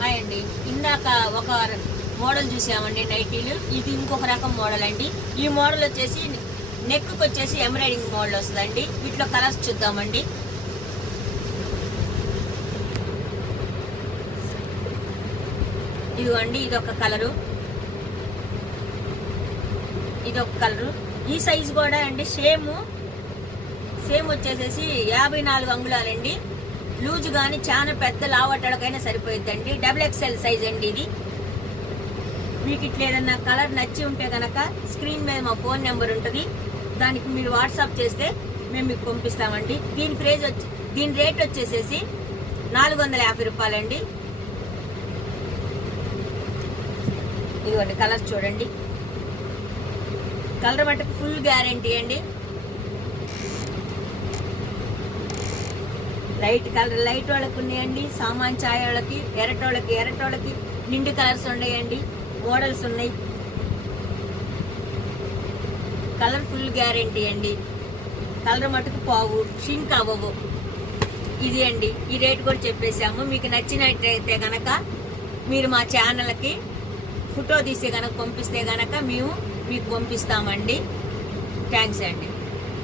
Hi అండి. ఇందాక ఒక మోడల్ చూసామండి నైటీలు. ఇది ఇంకొక రకం మోడల్ అండి. ఈ మోడల్ వచ్చేసి నెక్ వచ్చేసి ఎంబ్రాయిడింగ్ మోడల్ వస్తుందండి. వీటిలో కలర్స్ చూద్దామండి. ఇదిగోండి, ఇదొక కలరు, ఇదొక కలరు. ఈ సైజు కూడా అండి సేమ్ వచ్చేసేసి 54 అంగుళాలండి. లూజు కానీ చాలా పెద్ద లావట్టలకైనా సరిపోయిద్దండి. XXL సైజ్ అండి ఇది. మీకు ఇట్లా ఏదన్నా కలర్ నచ్చి ఉంటే కనుక స్క్రీన్ మీద మా ఫోన్ నెంబర్ ఉంటుంది, దానికి మీరు వాట్సాప్ చేస్తే మేము మీకు పంపిస్తామండి. దీని రేట్ వచ్చేసేసి 450 రూపాయలండి. ఇదిగోండి కలర్స్ చూడండి. కలర్ మట్టుకు ఫుల్ గ్యారంటీ అండి. లైట్ వాళ్ళకి ఉన్నాయండి, సామాన్ ఛాయ్ వాళ్ళకి, ఎర్రటోళ్ళకి నిండు కలర్స్ ఉన్నాయండి, మోడల్స్ ఉన్నాయి. కలర్ ఫుల్ గ్యారంటీ అండి. కలర్ మటుకు పోవు, షింక్ అవ్వవు. ఇది అండి, ఈ రేట్ కూడా చెప్పేసాము. మీకు నచ్చినట్టయితే గనక మీరు మా ఛానల్కి ఫోటో తీసి గనక పంపిస్తే గనక మేము మీకు పంపిస్తామండి. థ్యాంక్స్ అండి.